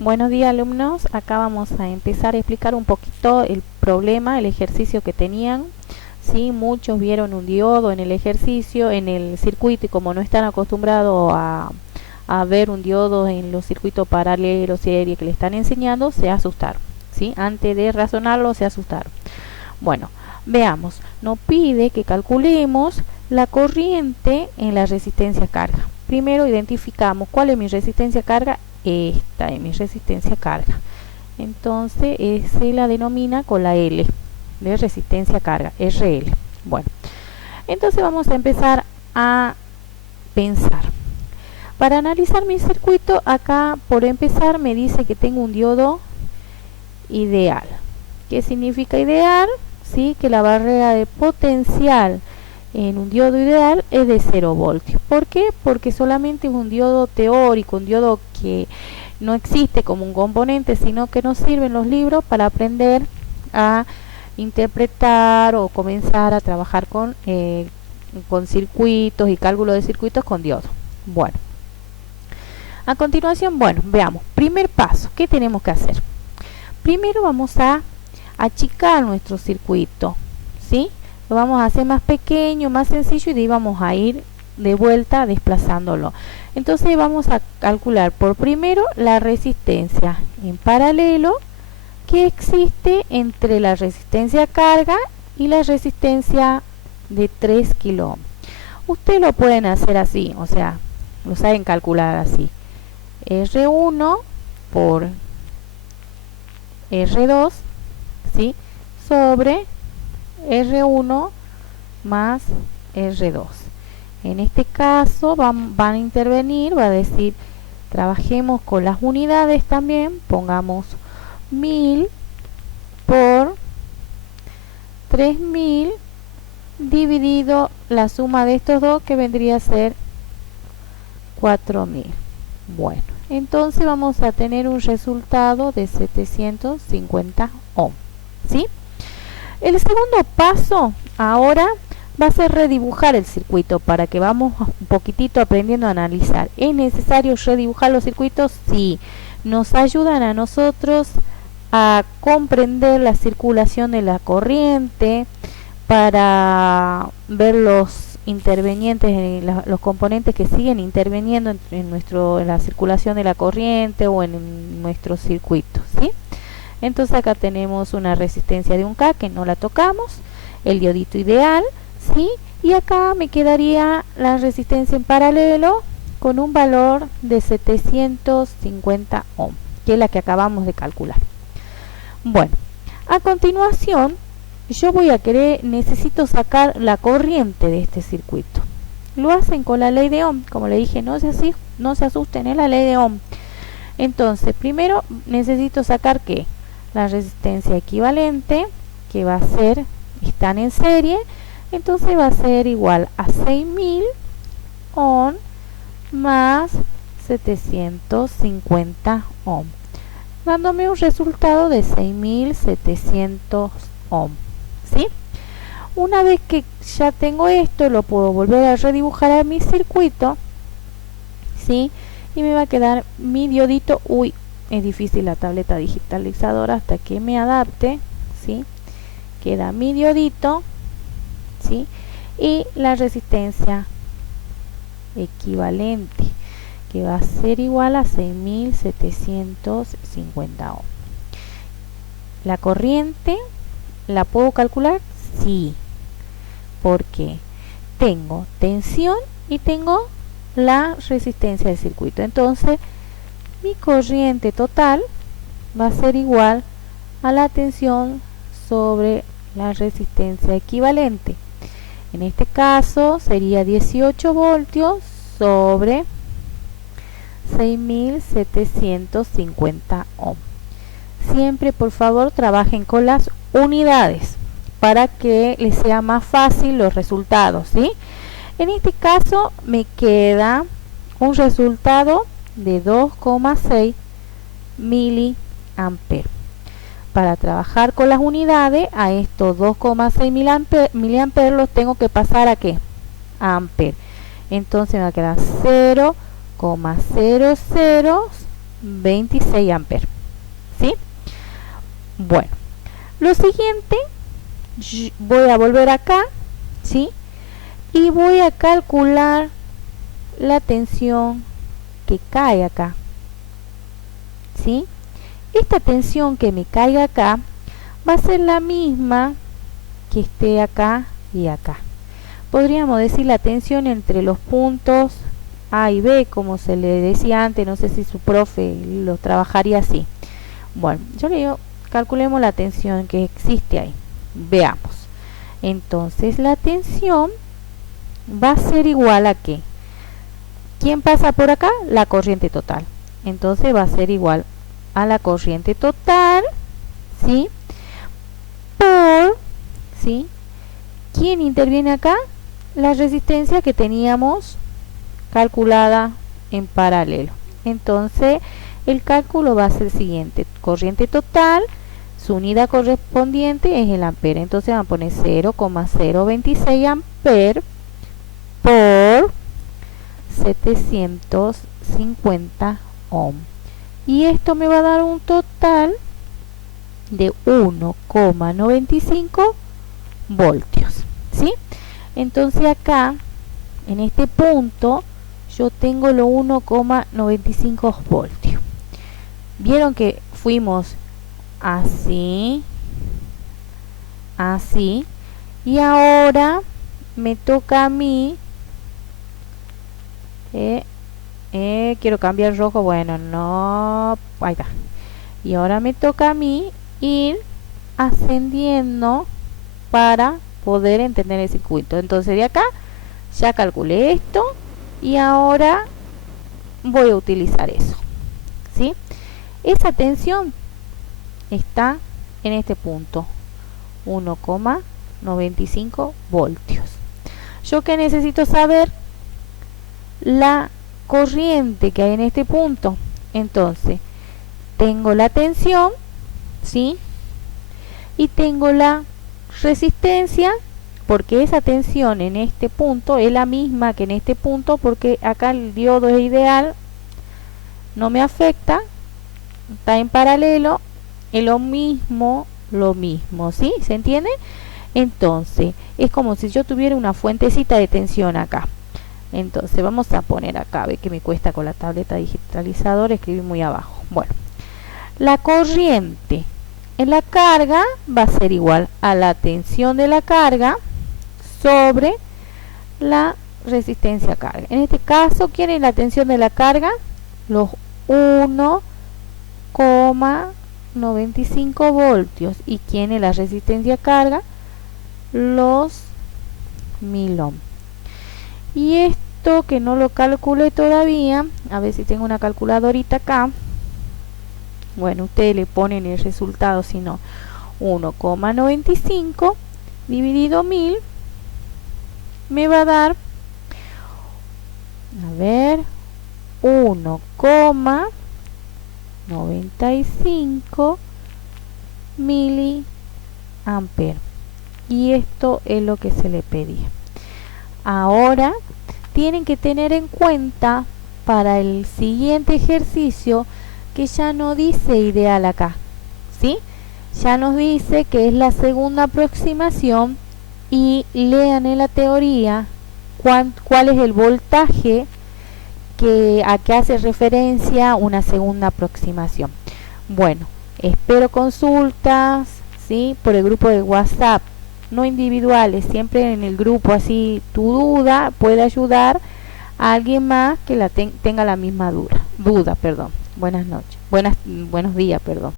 Buenos días, alumnos. Acá vamos a empezar a explicar un poquito el problema, el ejercicio que tenían. Sí, muchos vieron un diodo en el ejercicio, en el circuito, y como no están acostumbrados a ver un diodo en los circuitos paralelos, serie que le están enseñando, se asustaron. ¿Sí? Antes de razonarlo, se asustaron. Bueno, veamos. Nos pide que calculemos la corriente en la resistencia carga. Primero identificamos cuál es mi resistencia carga. Esta es mi resistencia carga. Entonces se la denomina con la L de resistencia carga, RL. Bueno, entonces vamos a empezar a pensar. Para analizar mi circuito, acá por empezar me dice que tengo un diodo ideal. ¿Qué significa ideal? ¿Sí? Que la barrera de potencial en un diodo ideal es de 0 voltios. ¿Por qué? Porque solamente es un diodo teórico, un diodo que no existe como un componente, sino que nos sirven los libros para aprender a interpretar o comenzar a trabajar con circuitos y cálculo de circuitos con diodo. Bueno, a continuación, veamos. Primer paso, ¿qué tenemos que hacer? Primero vamos a achicar nuestro circuito, ¿sí? Lo vamos a hacer más pequeño, más sencillo, y de ahí vamos a ir de vuelta desplazándolo. Entonces vamos a calcular por primero la resistencia en paralelo que existe entre la resistencia carga y la resistencia de 3 kilo ohm. Ustedes lo pueden hacer así, o sea, lo saben calcular así. R1 por R2, ¿sí? Sobre R1 más R2. En este caso van a intervenir, va a decir, trabajemos con las unidades también, pongamos 1000 por 3000 dividido la suma de estos dos, que vendría a ser 4000. Bueno, entonces vamos a tener un resultado de 750 ohm, ¿sí? El segundo paso ahora va a ser redibujar el circuito, para que vamos un poquitito aprendiendo a analizar. ¿Es necesario redibujar los circuitos? Sí, nos ayudan a nosotros a comprender la circulación de la corriente, para ver los intervenientes, los componentes que siguen interviniendo en la circulación de la corriente o en nuestro circuito, ¿sí? Entonces acá tenemos una resistencia de 1K que no la tocamos, el diodito ideal, ¿sí? Y acá me quedaría la resistencia en paralelo con un valor de 750 ohm, que es la que acabamos de calcular. Bueno, a continuación yo necesito sacar la corriente de este circuito. Lo hacen con la ley de Ohm, como le dije, no se asusten, es la ley de Ohm. Entonces, primero necesito sacar ¿qué? La resistencia equivalente, que va a ser, están en serie, entonces va a ser igual a 6000 ohm más 750 ohm, dándome un resultado de 6700 ohm, ¿sí? Una vez que ya tengo esto, lo puedo volver a redibujar a mi circuito, ¿sí? Y me va a quedar mi diodito. Uy, es difícil la tableta digitalizadora hasta que me adapte, ¿sí? Queda mi diodito, ¿sí? Y la resistencia equivalente, que va a ser igual a 6750 ohm. La corriente, ¿la puedo calcular? Sí, porque tengo tensión y tengo la resistencia del circuito. Entonces, mi corriente total va a ser igual a la tensión sobre la resistencia equivalente. En este caso sería 18 voltios sobre 6750 ohm. Siempre, por favor, trabajen con las unidades para que les sea más fácil los resultados, ¿sí? En este caso me queda un resultado de 2,6 miliamperes. Para trabajar con las unidades, a estos 2,6 miliamperes los tengo que pasar a ¿qué? A amperes. Entonces me va a quedar 0,00 26 amperes, ¿sí? Bueno, lo siguiente, voy a volver acá, ¿sí? Y voy a calcular la tensión que cae acá, ¿sí? Esta tensión que me caiga acá va a ser la misma que esté acá y acá. Podríamos decir la tensión entre los puntos A y B, como se le decía antes, no sé si su profe lo trabajaría así. Bueno, yo le digo, calculemos la tensión que existe ahí. Veamos. Entonces la tensión va a ser igual a ¿qué? ¿Quién pasa por acá? La corriente total. Entonces va a ser igual a la corriente total, ¿sí? Por, ¿sí? ¿Quién interviene acá? La resistencia que teníamos calculada en paralelo. Entonces el cálculo va a ser el siguiente: corriente total, su unidad correspondiente es el ampere. Entonces vamos a poner 0,026 amperes por 750 ohm. Y esto me va a dar un total de 1,95 voltios, ¿sí? Entonces acá, en este punto, yo tengo los 1,95 voltios. Vieron que fuimos así, así, y ahora me toca a mí, quiero cambiar rojo, bueno, no, ahí está. Y ahora me toca a mí ir ascendiendo para poder entender el circuito. Entonces de acá ya calculé esto y ahora voy a utilizar eso, ¿sí? Esa tensión está en este punto, 1,95 voltios. Yo que necesito saber la corriente que hay en este punto. Entonces tengo la tensión, ¿sí? Y tengo la resistencia, porque esa tensión en este punto es la misma que en este punto, porque acá el diodo es ideal, no me afecta, está en paralelo, es lo mismo, ¿sí? ¿Se entiende? Entonces es como si yo tuviera una fuentecita de tensión acá. Entonces vamos a poner acá, ve que me cuesta con la tableta digitalizadora escribir muy abajo. Bueno, la corriente en la carga va a ser igual a la tensión de la carga sobre la resistencia a carga. En este caso, ¿quién es la tensión de la carga? Los 1,95 voltios. ¿Y quién es la resistencia a carga? Los 1000 ohm. Y esto que no lo calculé todavía, a ver si tengo una calculadorita acá. Bueno, ustedes le ponen el resultado, si no, 1,95 dividido 1000 me va a dar, a ver, 1,95 miliamperes. Y esto es lo que se le pedía. Ahora tienen que tener en cuenta para el siguiente ejercicio que ya no dice ideal acá, ¿sí? Ya nos dice que es la segunda aproximación y lean en la teoría cuál es el voltaje a que hace referencia una segunda aproximación. Bueno, espero consultas, ¿sí? Por el grupo de WhatsApp, no individuales, siempre en el grupo, así tu duda puede ayudar a alguien más que tenga la misma duda, perdón. Buenas noches, buenos días, perdón.